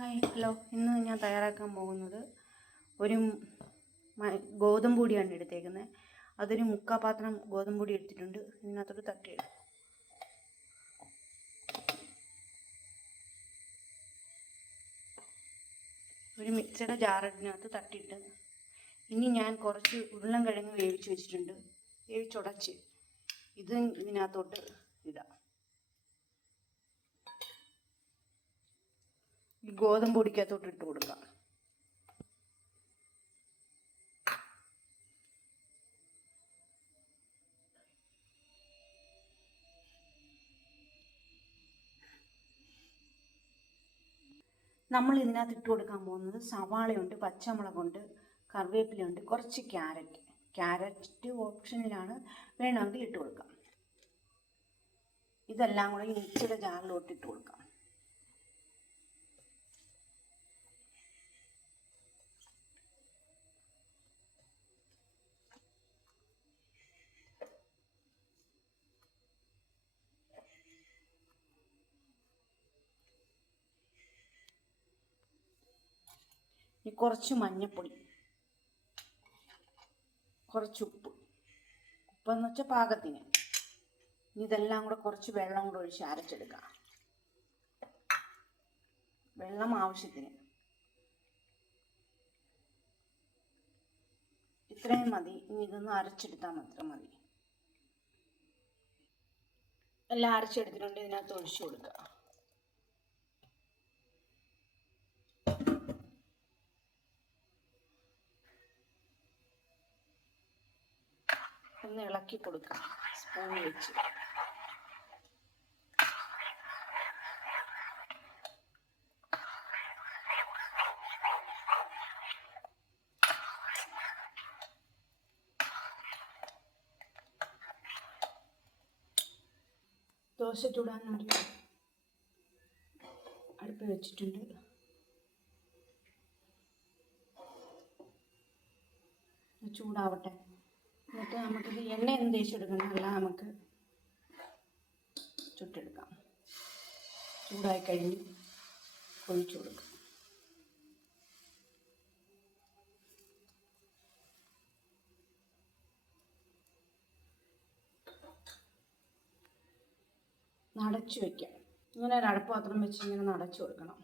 Hi hello, ഇന്ന് ഞാൻ തയ്യാറാക്കാൻ പോകുന്നത് ഒരു ഗോതമ്പ് പൊടിയാണ് എടുത്തേക്കുന്നത്. അതൊരു മുക്കാൽ പാത്രം ഗോതമ്പ് പൊടി എടുത്തിട്ടുണ്ട്. ഇതിനകത്തോട്ട് തട്ടിയിടും. ഒരു മിക്സിയുടെ ജാറിനകത്ത് തട്ടിയിട്ട് ഇനി ഞാൻ കുറച്ച് ഉരുളൻകിഴങ്ങ് വേവിച്ച് വെച്ചിട്ടുണ്ട്. വേവിച്ചുടച്ച് ഇത് ഇതിനകത്തോട്ട് ഇടാം. ഈ ഗോതമ്പ് പൊടിക്കകത്തോട്ട് ഇട്ട് കൊടുക്കാം. നമ്മൾ ഇതിനകത്ത് ഇട്ട് കൊടുക്കാൻ പോകുന്നത് സവാളയുണ്ട്, പച്ചമുളകുണ്ട്, കറിവേപ്പിലയുണ്ട്, കുറച്ച് ക്യാരറ്റ് ഓപ്ഷനിലാണ്, വേണമെങ്കിൽ ഇട്ട് കൊടുക്കാം. ഇതെല്ലാം കൂടെ ഈ മിക്സിയുടെ ജാറിലോട്ട് ഇട്ട് കൊടുക്കാം. ഇനി കുറച്ച് മഞ്ഞൾപ്പൊടി, കുറച്ച് ഉപ്പെന്ന് വെച്ചാൽ പാകത്തിന്. ഇതെല്ലാം കൂടെ കുറച്ച് വെള്ളം കൂടെ ഒഴിച്ച് അരച്ചെടുക്കാം. വെള്ളം ആവശ്യത്തിന്. ഇത്രയും മതി. ഇനി ഇതൊന്ന് അരച്ചെടുത്താൽ മാത്രം മതി. എല്ലാം അരച്ചെടുത്തിട്ടുണ്ട്. ഇതിനകത്ത് ഒഴിച്ചു കൊടുക്കുക. ഒന്ന് ഇളക്കി കൊടുക്കാം സ്പൂൺ വെച്ച്. ദോശ ചൂടാനൊരു അടുപ്പ് വെച്ചിട്ടുണ്ട്. ചൂടാവട്ടെ. എന്നിട്ട് നമുക്കിത് എണ്ണയൊന്നും തേച്ചെടുക്കണമല്ല, നമുക്ക് ചുട്ടെടുക്കാം. ചൂടായി കഴിഞ്ഞ് ഒഴിച്ചു കൊടുക്കാം. നടച്ചു വയ്ക്കാം. ഇങ്ങനെ ഒരു അടപ്പാത്രം വെച്ച് ഇങ്ങനെ നടച്ചു കൊടുക്കണം.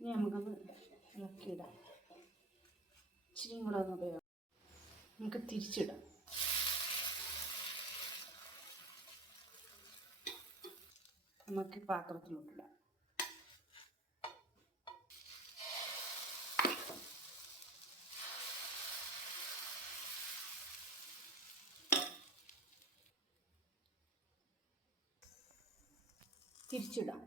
ഇനി നമുക്കൊന്ന് ഇളക്കിയിടാം. ഇച്ചിരിയും കൂടെ ഒന്ന് ഉപയോഗം. നമുക്ക് തിരിച്ചിടാം. നമുക്ക് പാത്രത്തിലോട്ടിടാം. തിരിച്ചിടാം.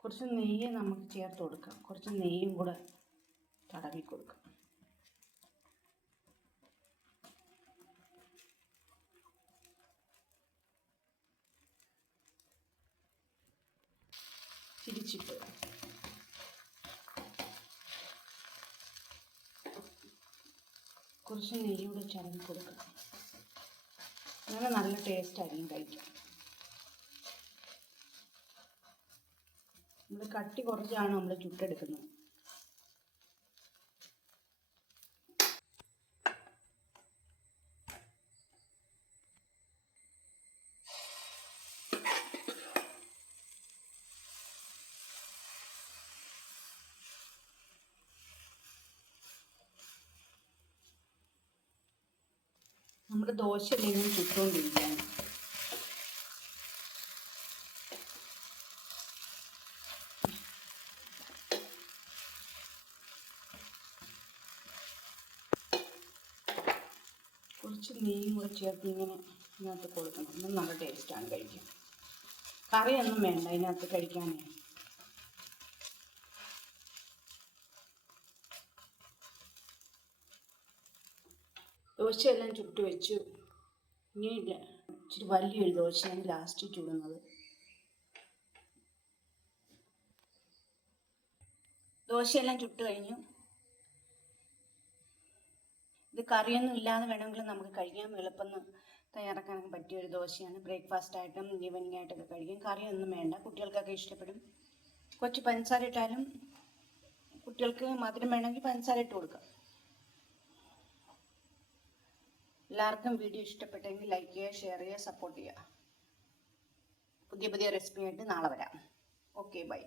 കുറച്ച് നെയ്യ് നമുക്ക് ചേർത്ത് കൊടുക്കാം. കുറച്ച് നെയ്യും കൂടെ തടവി കൊടുക്കാം. തിരിച്ചിട്ട് കുറച്ച് നെയ്യ് കൂടെ ചേർത്ത് കൊടുക്കാം. അങ്ങനെ നല്ല ടേസ്റ്റ് ആയിരിക്കും കഴിക്കാൻ. നമ്മൾ കട്ടി കുറച്ചാണ് നമ്മൾ ചുട്ടെടുക്കുന്നത്. നമ്മുടെ ദോശ ഇല്ലെങ്കിൽ ചുട്ടുകൊണ്ടിരിക്കുകയാണ്. കുറച്ച് നെയ്യും കൂടെ ചേർത്ത് ഇങ്ങനെ ഇതിനകത്ത് കൊടുക്കണം. അപ്പം നല്ല ടേസ്റ്റാണ് കഴിക്കാൻ. കറിയൊന്നും വേണ്ട ഇതിനകത്ത് കഴിക്കാൻ. ദോശയെല്ലാം ചുട്ട് വെച്ചു. ഇനി ഇച്ചിരി വലിയൊരു ദോശയാണ് ലാസ്റ്റ് ചുടുന്നത്. ദോശയെല്ലാം ചുട്ട് കഴിഞ്ഞു. ഇത് കറിയൊന്നും ഇല്ലാതെ വേണമെങ്കിൽ നമുക്ക് കഴിക്കാം. എളുപ്പം തയ്യാറാക്കാൻ പറ്റിയൊരു ദോശയാണ്. ബ്രേക്ക്ഫാസ്റ്റ് ആയിട്ടും ഈവനിങ് ആയിട്ടൊക്കെ കഴിക്കും. കറിയൊന്നും വേണ്ട, കുട്ടികൾക്കൊക്കെ ഇഷ്ടപ്പെടും. കുറച്ച് പഞ്ചസാര ഇട്ടാലും, കുട്ടികൾക്ക് മധുരം വേണമെങ്കിൽ പഞ്ചസാര ഇട്ട് കൊടുക്കാം. എല്ലാവർക്കും വീഡിയോ ഇഷ്ടപ്പെട്ടെങ്കിൽ ലൈക്ക് ചെയ്യുക, ഷെയർ ചെയ്യുക, സപ്പോർട്ട് ചെയ്യുക. പുതിയ പുതിയ റെസിപ്പി ആയിട്ട് നാളെ വരാം. Okay, by.